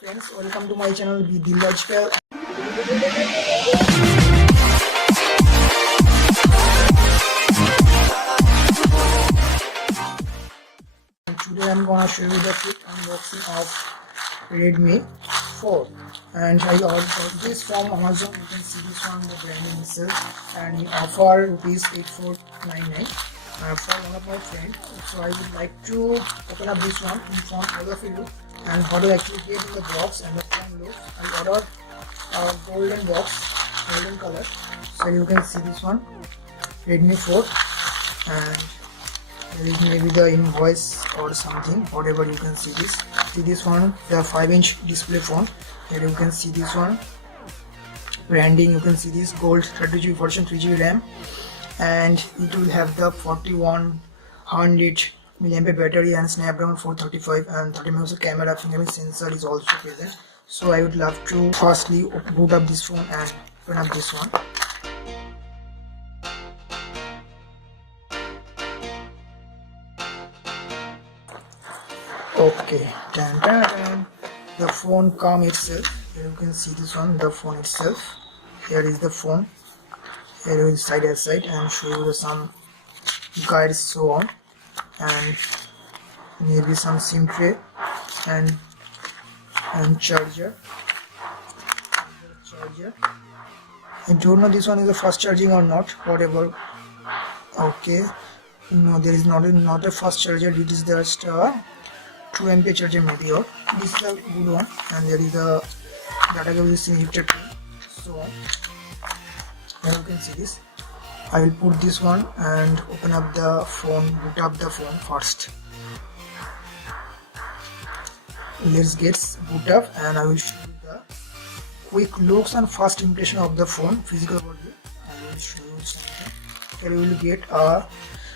friends, welcome to my channel wifi-hotspot. Today I'm gonna show you the quick unboxing of Redmi 4, and I ordered this from Amazon. You can see this one, the brand name itself, and he offer rupees 8499 from one of my friends. So I would like to open up this one, inform all of you and how to actually get in the box and the phone look. I ordered a golden box, golden color. So you can see this one, Redmi 4, and there is maybe the invoice or something, whatever. You can see this. See this one, the 5-inch display phone. Here you can see this one, branding. You can see this gold 32GB version, 3GB RAM, and it will have the 4100 mAh battery and Snapdragon 435 and 30 megapixel camera. Fingerprint sensor is also present. So I would love to firstly boot up this phone and open up this one. Okay, the phone comes itself. Here you can see this one, the phone itself. Here is the phone. Here you will side by side and show you some guides, so on, and maybe some SIM tray and charger. I don't know this one is the fast charging or not, whatever. Okay, no, there is not a fast charger. It is just 2 ampere charger maybe, or this is a good one, and there is a data cable is connected to, so on. Now you can see this. I will put this one and open up the phone, boot up the phone first. Let's get boot up, and I will show you the quick looks and first impression of the phone, physical overview. I will show you something. Here you will get a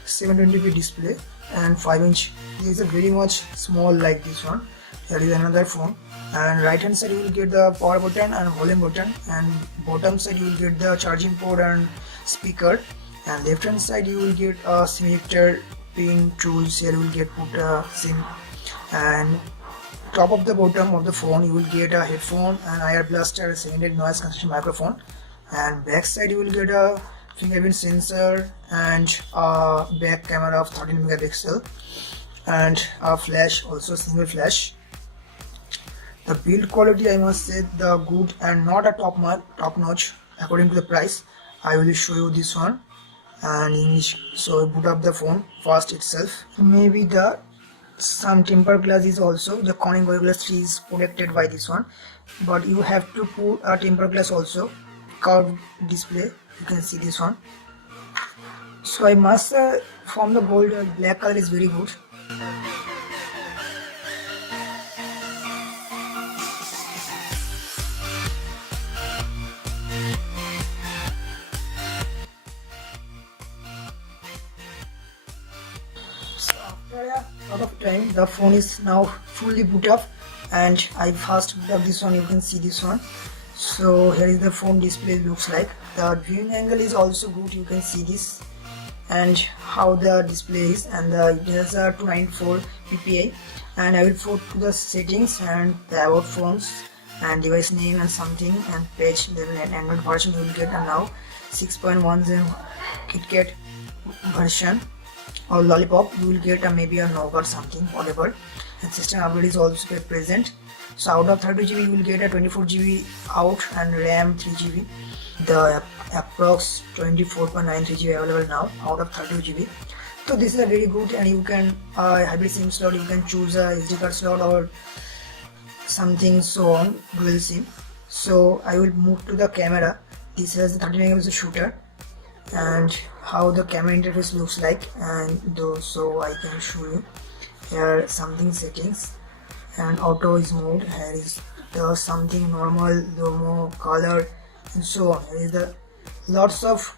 720p display and 5-inch. This is a very much small like this one. Here is another phone, and right hand side you will get the power button and volume button, and bottom side you will get the charging port and speaker, and left hand side you will get a SIM ejector pin tools. Here you will get put a SIM, and top of the bottom of the phone you will get a headphone and IR blaster, secondary noise cancellation microphone, and back side you will get a fingerprint sensor and a back camera of 13 megapixel and a flash, also single flash. The build quality, I must say, the good and not a top notch according to the price. I will show you this one and English. So boot up the phone first itself. Maybe the some tempered glass is also, the Corning Gorilla Glass 3 is protected by this one, but you have to put a tempered glass also, curved display. You can see this one. So I must say from the gold, black color is very good. So after a lot of time, the phone is now fully boot up, and I first boot up this one. You can see this one. So here is the phone display looks like. The viewing angle is also good. You can see this and how the display is, and it has a 294 ppi, and I will put to the settings and the about phones and device name and something and page level and Android version. You will get a now 6.10 KitKat version or Lollipop. You will get a maybe a Nova or something, whatever, and system update is also present. So out of 32GB you will get a 24GB out and RAM 3GB. The approx 24.93GB available now out of 32GB. So this is a very good, and you can hybrid SIM slot. You can choose a SD card slot or something, so on, dual SIM. So I will move to the camera. This has the 30 megapixel shooter, and how the camera interface looks like, and so I can show you here something settings, and auto is mode. Here is the something normal, low color, and so on. Here is the lots of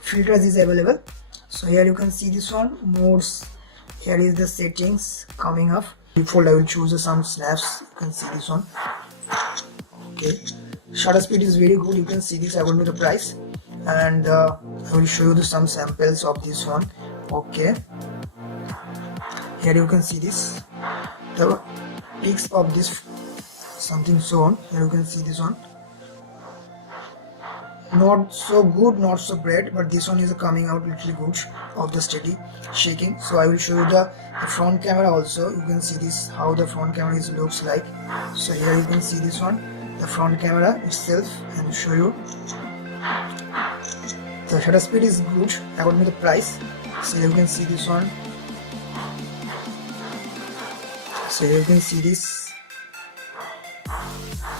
filters is available. So here you can see this one, modes. Here is the settings coming up. Default I will choose some snaps. You can see this one. Okay, shutter speed is very good. You can see this according to the price, and I will show you some samples of this one. Okay, here you can see this, the pics of this something so on. Here you can see this one, not so good, not so bad, but this one is coming out little good of the steady shaking. So I will show you the front camera also. You can see this, how the front camera looks like. So here you can see this one, the front camera itself, and show you the shutter speed is good according to the price. So here you can see this one. So here you can see this.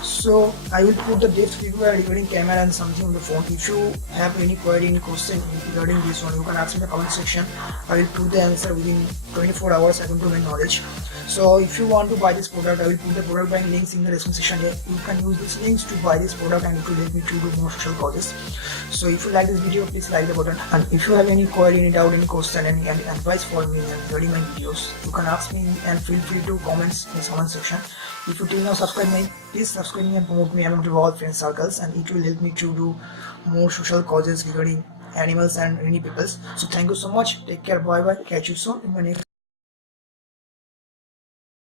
So I will put the depth review regarding camera and something on the phone. If you have any query, any question regarding this one, you can ask in the comment section. I will put the answer within 24 hours according to my knowledge. So if you want to buy this product, I will put the product buying links in the description section. You can use these links to buy this product and it will help me to do more social causes. So if you like this video, please like the button. And if you have any query, any doubt, any question, any advice for me regarding my videos, you can ask me and feel free to comment in the comment section. If you till now subscribe me, please subscribe me and promote me among all friend circles, and it will help me to do more social causes regarding animals and many peoples. So thank you so much. Take care. Bye bye. Catch you soon in my next